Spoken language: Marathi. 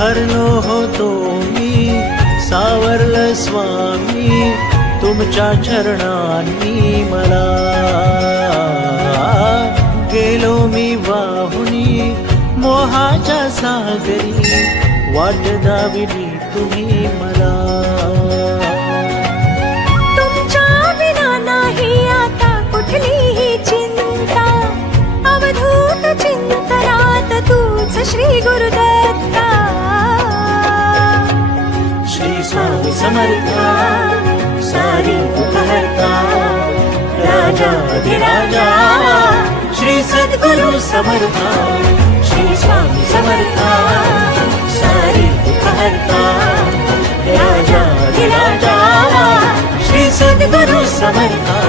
हरलो होतो मी सावरलं स्वामी तुमच्या चरणांनी मला. गेलो मी वाहुनी मोहाच्या सागरी वाट दाविली तुम्ही मला. तुमच्या विना नाही आता कुठलीही चिंता अवधूत चिंतनात तूच श्री गुरुदत्ता. श्री स्वामी समर्था सारी दुःखहर्ता राजाधिराजा श्री सद्गुरु समर्था. श्री स्वामी समर्था सारी दुःखहर्ता राजाधिराजा श्री सद्गुरु समर्था.